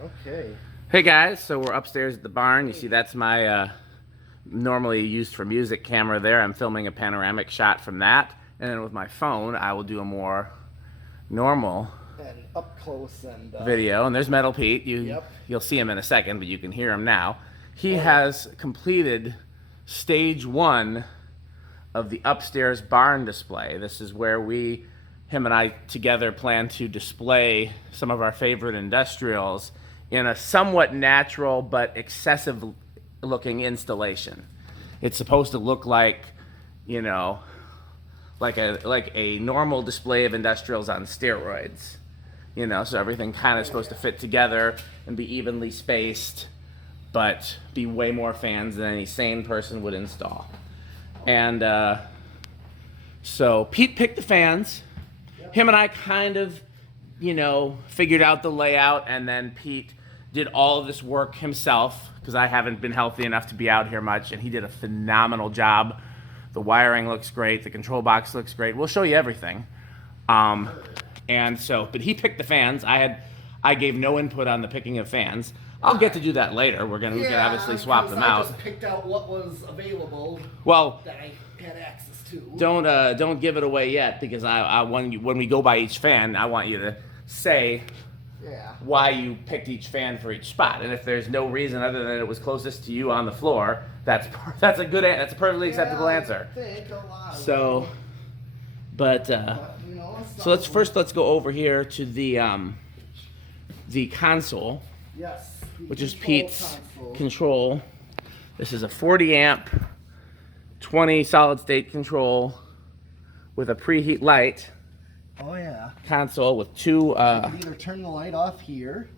Okay. Hey guys, so we're upstairs at the barn. You see that's my normally used for music camera there. I'm filming a panoramic shot from that. And then with my phone, I will do a more normal And up close and video. And there's Metal Pete. Yep. You'll see him in a second, but you can hear him now. He Oh, has completed stage 1 of the upstairs barn display. This is where him and I together plan to display some of our favorite industrials in a somewhat natural but excessive looking installation. It's supposed to look like, you know, like a normal display of industrials on steroids. You know, so everything kind of supposed to fit together and be evenly spaced, but be way more fans than any sane person would install. And so Pete picked the fans. Him and I kind of, you know, figured out the layout, and then Pete did all of this work himself because I haven't been healthy enough to be out here much, and he did a phenomenal job. The wiring looks great. The control box looks great. We'll show you everything. And so, but he picked the fans. I gave no input on the picking of fans. I'll get to do that later. We can obviously swap them out. I just picked out what was available. Well, that I had access to. Don't give it away yet, because when we go by each fan, I want you to say why you picked each fan for each spot. And if there's no reason other than it was closest to you on the floor, that's a perfectly acceptable answer. So, but so let's go over here to the console. Yes. Which is Pete's control. This is a 40 amp, 20 solid state control with a preheat light. Oh yeah. Console with two. You can either turn the light off here,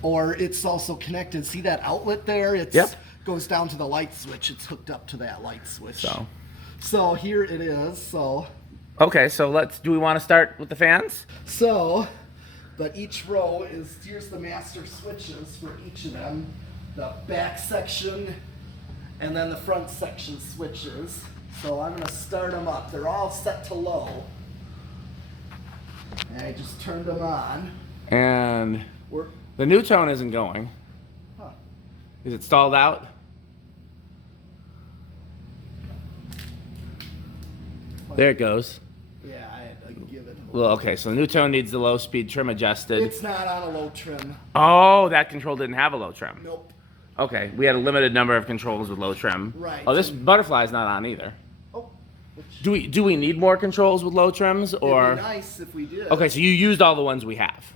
or it's also connected. See that outlet there? It's goes down to the light switch. It's hooked up to that light switch. So here it is. So. Okay, so do we want to start with the fans? But each row here's the master switches for each of them. The back section and then the front section switches. So I'm gonna start them up. They're all set to low. And I just turned them on. And the new tone isn't going. Huh. Is it stalled out? There it goes. Yeah, I had to give it a Well, okay, so the new tone needs the low speed trim adjusted. It's not on a low trim. Oh, that control didn't have a low trim. Nope. Okay, we had a limited number of controls with low trim. Right. Oh, this butterfly's not on either. Oh. Do we need more controls with low trims, or? It'd be nice if we did. Okay, so you used all the ones we have.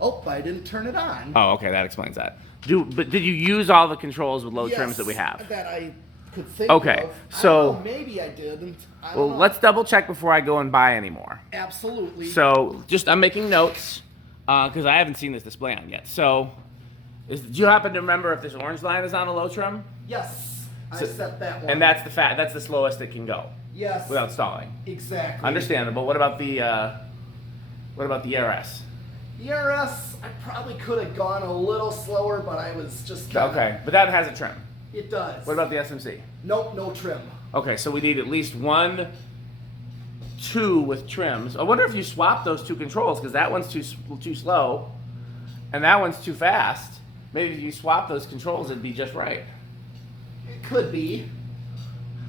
Oh, I didn't turn it on. Oh, okay, that explains that. But did you use all the controls with low trims that we have? That I could think Okay, of. so I don't know, maybe I didn't. I don't know. let's double check before I go and buy any more. Absolutely. So I'm making notes because I haven't seen this display on yet. So do you happen to remember if this orange line is on a low trim? Yes, I set that one. And that's the slowest it can go. Yes. Without stalling. Exactly. Understandable. What about the ERS? ERS, I probably could have gone a little slower, but I was just kinda, Okay, but that has a trim. It does. What about the SMC? Nope, no trim. Okay, so we need at least 1, 2 with trims. I wonder if you swap those two controls, because that one's too slow, and that one's too fast. Maybe if you swap those controls, it'd be just right. It could be.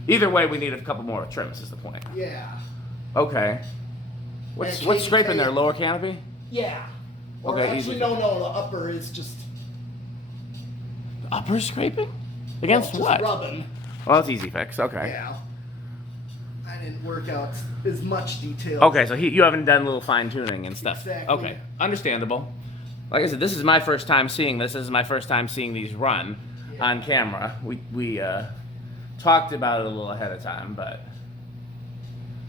Either way, we need a couple more trims. Is the point? Yeah. Okay. What's scraping there? Lower canopy? Yeah. Or Okay. actually, no. The upper is just. The upper scraping? Against just what? Rubbing. Well, that's easy fix. Okay. Yeah. I didn't work out as much detail. Okay, so you haven't done a little fine tuning and stuff. Exactly. Okay, understandable. Like I said, this is my first time seeing this. This is my first time seeing these run on camera. We talked about it a little ahead of time, but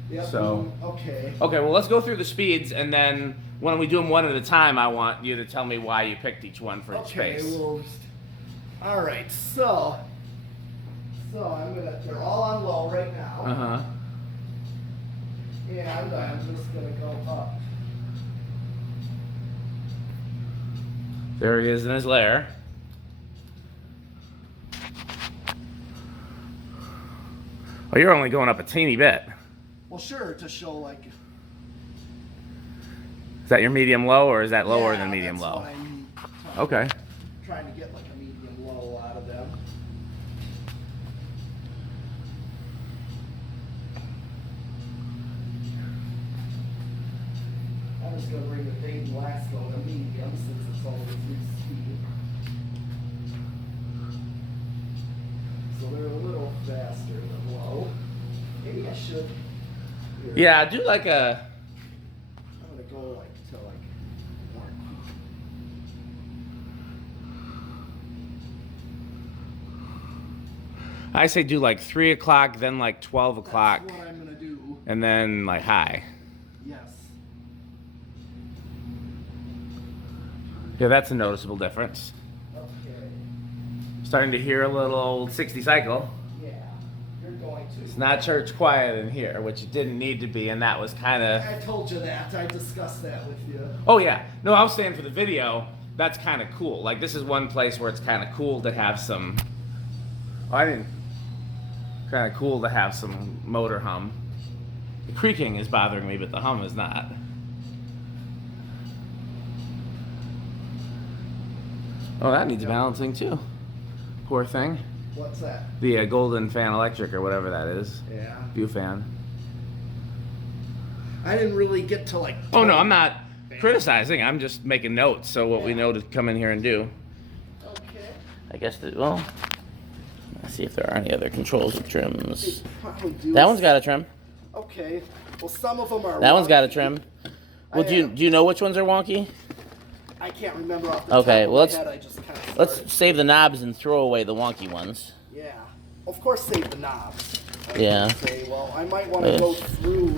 Yep. so Okay. Okay, well, let's go through the speeds, and then when we do them one at a time, I want you to tell me why you picked each one for each space. Well, all right. So they're all on low right now. Uh-huh. And I'm just gonna go up. There he is in his lair. Oh, you're only going up a teeny bit. Well, sure, to show like Is that your medium low, or is that lower Yeah, than medium that's low? what I need. Okay. Trying to get like a medium low out of them. I'm just gonna bring the Dayton Lasco to medium since it's always 3-speed. So they're a little faster than low. Maybe I should. Here. Yeah, do like a. I'm gonna go like to like 1. I say do like 3 o'clock, then like 12 o'clock, That's what I'm gonna do. and then like high. Yes. Yeah, that's a noticeable difference. Okay. Starting to hear a little 60 cycle. Yeah. You're going to. It's not church quiet in here, which it didn't need to be, and that was kind of. I told you that. I discussed that with you. Oh yeah, no, I was saying for the video, that's kind of cool. Like this is one place where it's kind of cool to have some. Oh, I didn't. Kind of cool to have some motor hum. The creaking is bothering me, but the hum is not. Oh, that needs balancing too. Poor thing. What's that? The Golden Fan Electric or whatever that is. Yeah. View fan. I didn't really get to like. Oh no, I'm not criticizing. I'm just making notes. So what we know to come in here and do. Okay. I guess well. Let's see if there are any other controls with trims. They probably do. That one's got a trim. Okay. Well, some of them are. That one's got a wonky. trim. Well, do you know which ones are wonky? I can't remember off the Okay, top of well, my head. I just kind of. Let's save the knobs and throw away the wonky ones. Yeah. Of course, save the knobs. Yeah. Say, well, I might want to go through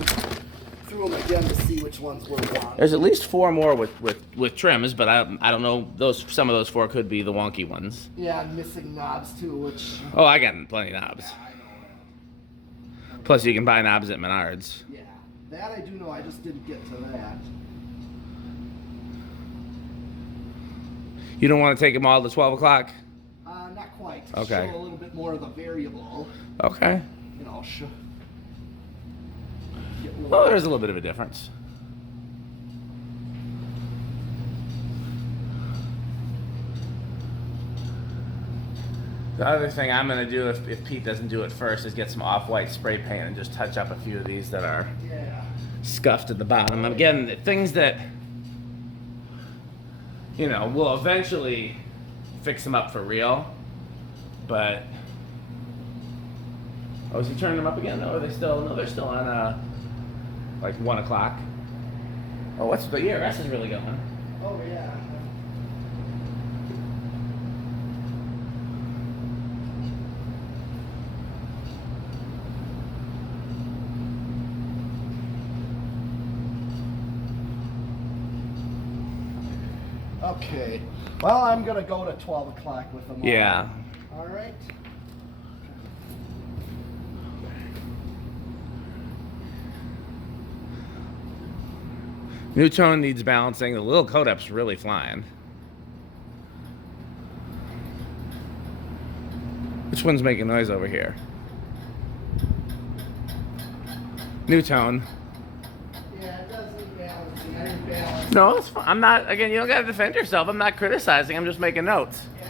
them again to see which ones were wrong. There's at least 4 more with trims, but I don't know. Some of those 4 could be the wonky ones. Yeah, I'm missing knobs too, which. Oh, I got plenty of knobs. I know. Plus, you can buy knobs at Menards. Yeah, that I do know. I just didn't get to that. You don't want to take them all to 12 o'clock? Not quite. Okay. Show a little bit more of the variable. Okay. You know, Well, there's a little bit of a difference. The other thing I'm going to do, if Pete doesn't do it first, is get some off-white spray paint and just touch up a few of these that are scuffed at the bottom. Again, things that, you know, we'll eventually fix them up for real, but... Oh, is he turning them up again? No, are they still? No, they're still on, like 1 o'clock. Oh, what's the ERS is really going? Oh, yeah. Okay. Well, I'm going to go to 12 o'clock with them. Yeah. All right. New tone needs balancing. The little Codep's really flying. Which one's making noise over here? New tone. Yeah, it does need balancing. I didn't balance. No, it's fine. I'm not, again, you don't got to defend yourself. I'm not criticizing. I'm just making notes. Yeah.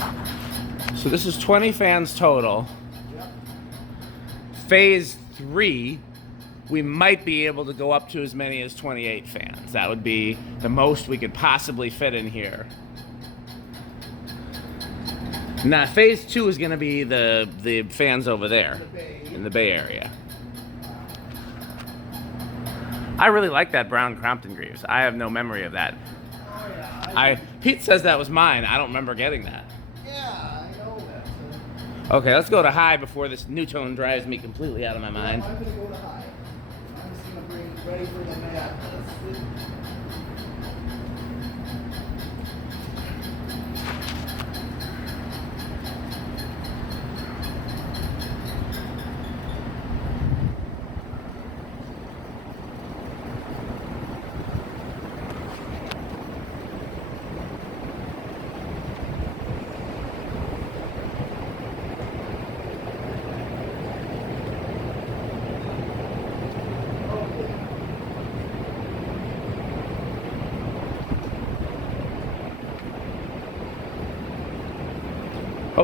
Okay. So this is 20 fans total. Yep. Phase 3, we might be able to go up to as many as 28 fans. That would be the most we could possibly fit in here. Now, phase 2 is going to be the fans over there in the Bay Area. I really like that brown Crompton Greaves. I have no memory of that. Oh, yeah. Pete says that was mine. I don't remember getting that. Yeah, I know that. Okay, let's go to high before this new tone drives me completely out of my mind. I'm going to go to high. I'm just going to bring it ready for the mat.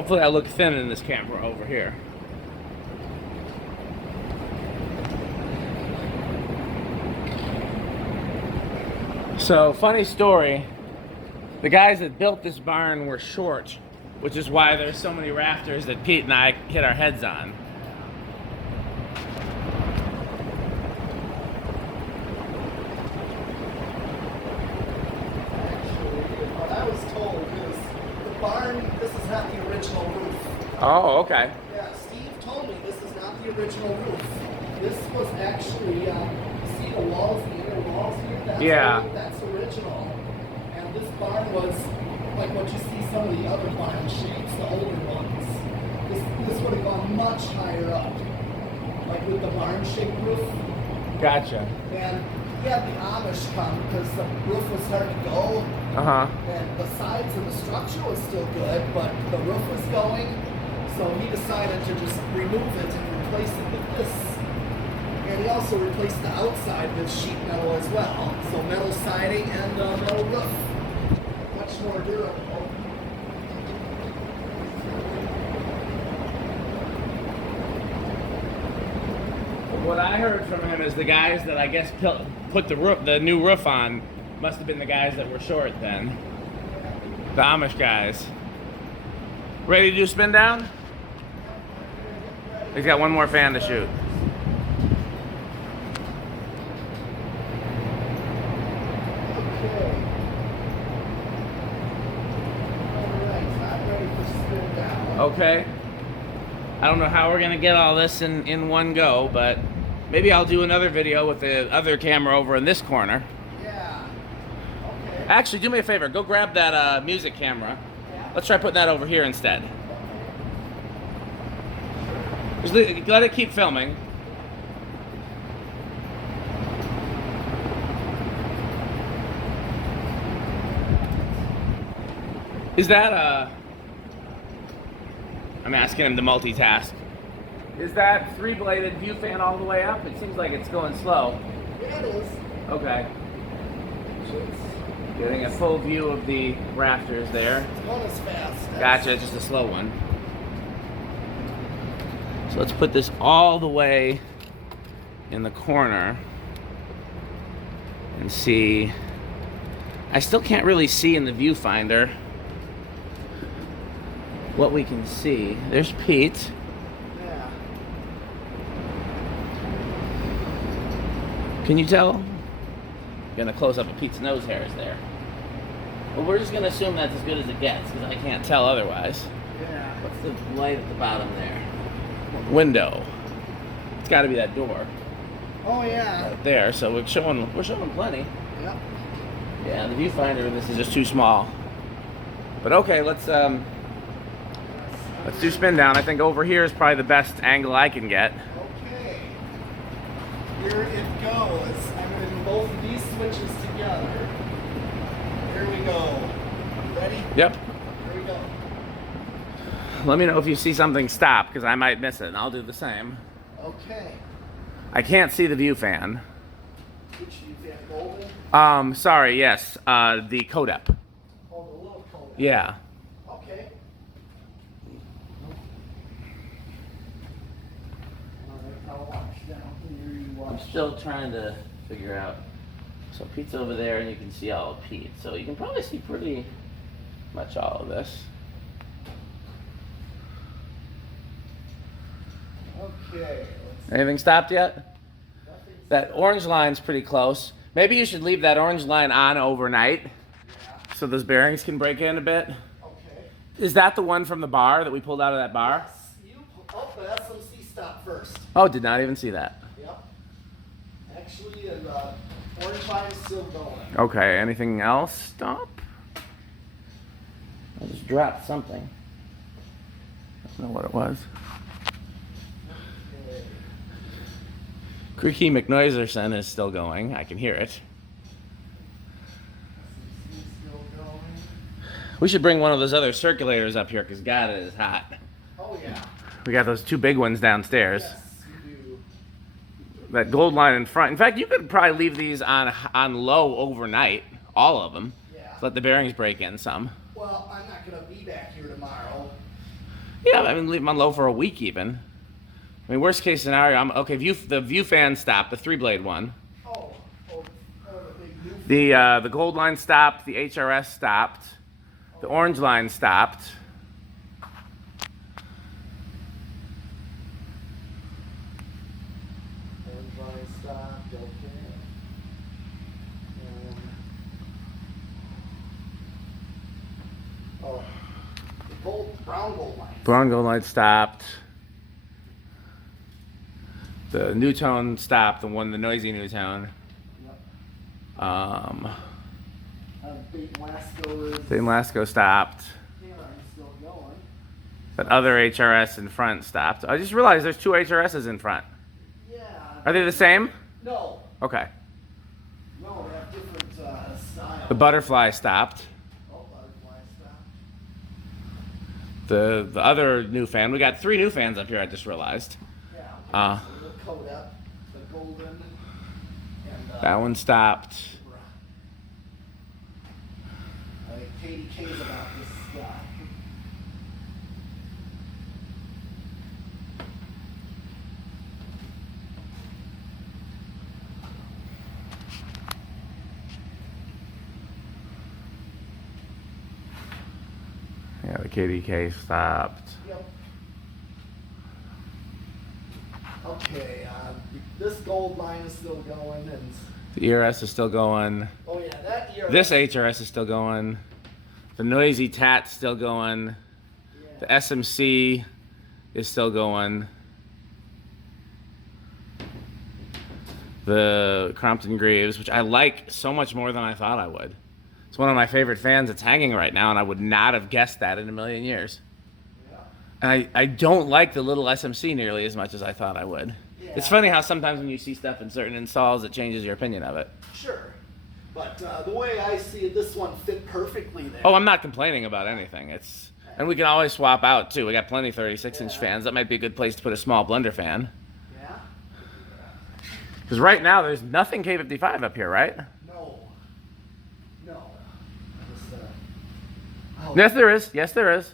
Hopefully I look thin in this camera over here. So, funny story, the guys that built this barn were short, which is why there's so many rafters that Pete and I hit our heads on. Actually, what I was told is the barn, this is not the original roof. Oh, okay. Yeah, Steve told me this is not the original roof. This was actually, see the walls, the inner walls here? That's original. And this barn was like what you see some of the other barn shapes, the older ones. This would have gone much higher up, like with the barn-shaped roof. Gotcha. And he had the Amish come because the roof was starting to go. And the sides of the structure was still good, but the roof was going. So he decided to just remove it and replace it with this. And he also replaced the outside with sheet metal as well. So metal siding and metal roof. Much more durable. What I heard from him is the guys that I guess put the new roof on must have been the guys that were short then. The Amish guys. Ready to do spin down? He's got one more fan to shoot. Okay. Alright, I'm ready for spin down. Okay. I don't know how we're gonna get all this in one go, but maybe I'll do another video with the other camera over in this corner. Yeah. Okay. Actually, do me a favor. Go grab that music camera. Yeah. Let's try putting that over here instead. Just let it keep filming. Is that I'm asking him to multitask. Is that 3-bladed view fan all the way up? It seems like it's going slow. Yeah, it is. Okay. Getting a full view of the rafters there. It's going as fast. Gotcha, just a slow one. So let's put this all the way in the corner and see. I still can't really see in the viewfinder what we can see. There's Pete. Yeah. Can you tell? Gonna close up of Pete's nose hairs there. Well, we're just gonna assume that's as good as it gets because I can't tell otherwise. Yeah. What's the light at the bottom there? Window. It's got to be that door Oh yeah. right there. So we're showing plenty. Yep. Yeah, the viewfinder in this is just too small. But okay, let's do spin down. I think over here is probably the best angle I can get. Okay. Here it goes. I'm going to do both of these switches together. Here we go. Ready? Yep. Here we go. Let me know if you see something stop because I might miss it, and I'll do the same. Okay. I can't see the view fan. Which you fan golden? Sorry, yes. The Codep. Oh, the little cone. Yeah. Okay. I'll watch down here. You I'm watch. still trying to figure out. So Pete's over there, and you can see all of Pete. So you can probably see pretty much all of this. Okay. Anything stopped yet? Nothing. That orange line's pretty close. Maybe you should leave that orange line on overnight Yeah. so those bearings can break in a bit. Okay. Is that the one from the bar that we pulled out of that bar? Yes. The SMC stopped first. Oh, did not even see that. Yep. Actually, the orange line is still going. Okay, anything else stop? I just dropped something. I don't know what it was. Okay. Creaky McNoiserson is still going. I can hear it. SMC still going. We should bring one of those other circulators up here because God, it is hot. Oh yeah. We got those two big ones downstairs. Yes, you do. That gold line in front. In fact, you could probably leave these on low overnight, all of them. Yeah. Let the bearings break in some. Well, I'm not gonna be back here tomorrow. Yeah, I mean, leave them on low for a week even. I mean, worst case scenario, I'm okay. The view fan stopped, the 3-blade one. The big new The gold line stopped. The HRS stopped. The orange line stopped. orange line stopped, okay. Oh, the brown gold line. Brown gold line stopped. The new tone stopped. The noisy new tone. Yep. Bait Lasco stopped. still going. But other HRS in front stopped. I just realized there's 2 HRSs in front. Yeah. Are they the same? No. Okay. No, they have different styles. The butterfly stopped. Oh, butterfly stopped. The other new fan. We got 3 new fans up here. I just realized. Yeah. The Kodak, the golden, and That one stopped. I think Katie cares about this stuff. Yeah, the KDK stopped. Yep. Okay, this gold line is still going, and The ERS is still going. oh yeah, that ERS. This HRS is still going. The noisy Tat's still going. Yeah. The SMC is still going. The Crompton Greaves, which I like so much more than I thought I would. It's one of my favorite fans. It's hanging right now, and I would not have guessed that in a million years. Yeah. And I don't like the little SMC nearly as much as I thought I would. Yeah. It's funny how sometimes when you see stuff in certain installs, it changes your opinion of it. Sure, but the way I see it, this one fit perfectly there. Oh, I'm not complaining about anything. And we can always swap out too. We got plenty 36-inch fans. That might be a good place to put a small blender fan. Yeah. Because right now there's nothing K55 up here, right? No. No. Just, oh. Yes, there is. Yes, there is.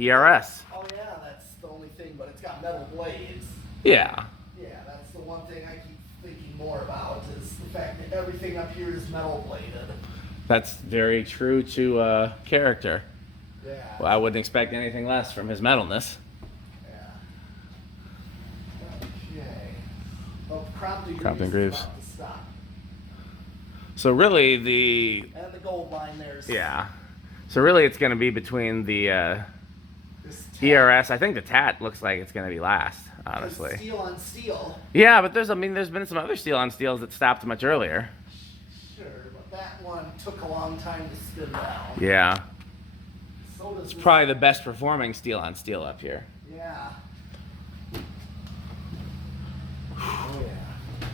ERS. Oh yeah, that's the only thing, but it's got metal blades. Yeah. Yeah, that's the one thing I keep thinking more about is the fact that everything up here is metal bladed. That's very true to character. Yeah. Well, I wouldn't expect anything less from his metalness. Yeah. Okay. Oh, Crompton Greaves. About to stop. So really And the gold line there's. yeah. So really it's going to be between the This ERS. I think the TAT looks like it's going to be last, honestly. Steel on steel. Yeah, but there's been some other steel on steels that stopped much earlier. Sure, but that one took a long time to spin down. Yeah. So does It's this. probably the best performing steel on steel up here. Yeah. Oh yeah.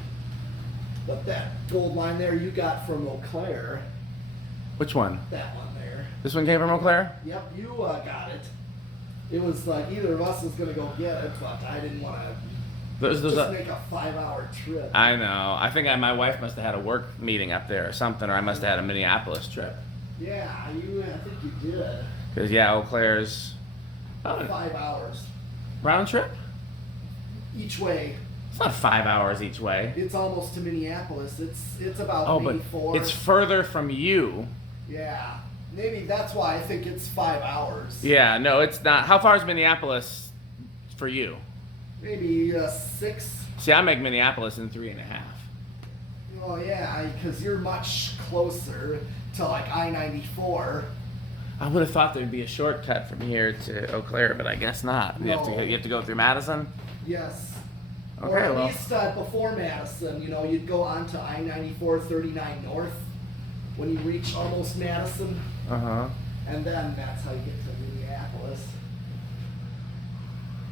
But that gold line there you got from Eau Claire, Which one? that one there. This one came from Eau Claire? Yep, you got it. It was like either of us was gonna go get it, but I didn't want to Those just make a 5-hour trip. I know. I think my wife must have had a work meeting up there or something, or I must have had a Minneapolis trip. Yeah, I think you did. Because, yeah, Eau Claire's 5 hours round trip? each way. It's not 5 hours each way. It's almost to Minneapolis. It's about Oh, maybe but 4. it's further from you. Yeah, maybe that's why I think it's 5 hours. Yeah, no, it's not. How far is Minneapolis for you? Maybe 6. See, I make Minneapolis in 3.5. Oh yeah, because you're much closer to like I-94. I would have thought there'd be a shortcut from here to Eau Claire, but I guess not. You No. have to go through Madison? Yes. Okay, or at well. least before Madison, you'd go on to I-94 39 North when you reach almost Madison, Uh-huh. and then that's how you get to Minneapolis.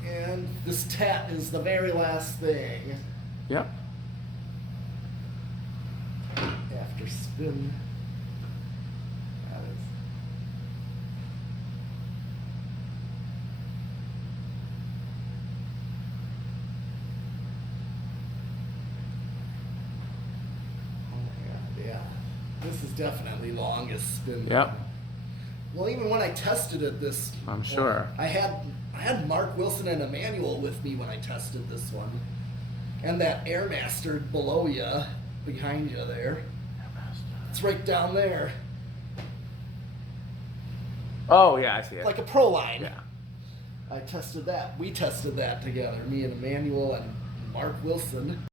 And this TAT is the very last thing Yep. after spin. That is. Oh my God, yeah. This is definitely longest spin. Yep. Well, even when I tested it this I'm sure. I had Mark Wilson and Emmanuel with me when I tested this one. And that Airmaster below you, behind you there. It's right down there. Oh yeah, I see it. Like a Pro Line. Yeah. I tested that. We tested that together, me and Emmanuel and Mark Wilson.